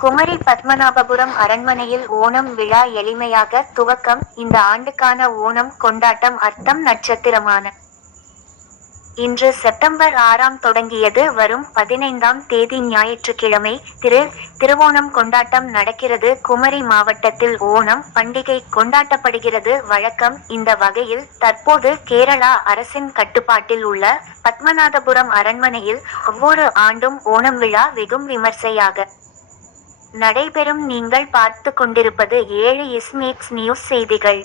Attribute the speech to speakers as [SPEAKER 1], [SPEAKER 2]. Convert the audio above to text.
[SPEAKER 1] குமரி பத்மநாபபுரம் அரண்மனையில் ஓணம் விழா எளிமையாக துவக்கம். இந்த ஆண்டுக்கான ஓணம் கொண்டாட்டம் அர்த்தம் நட்சத்திரமான. இன்று செப்டம்பர் ஆறாம் தொடங்கியது வரும் பதினைந்தாம் தேதி ஞாயிற்றுக்கிழமை. திரு திருவோணம் கொண்டாட்டம் நடக்கிறது. குமரி மாவட்டத்தில் ஓணம் பண்டிகை கொண்டாட்டப்படுகிறது. வழக்கம் இந்த வகையில் தற்போது கேரளா அரசின் கட்டுப்பாட்டில் உள்ள பத்மநாதபுரம் அரண்மனையில் ஒவ்வொரு ஆண்டும் ஓணம் விழா வெகும் விமர்சையாக. நடைபெறும் நீங்கள் பார்த்து கொண்டிருப்பது ஏழு இஸ்மேக்ஸ் நியூஸ் செய்திகள்.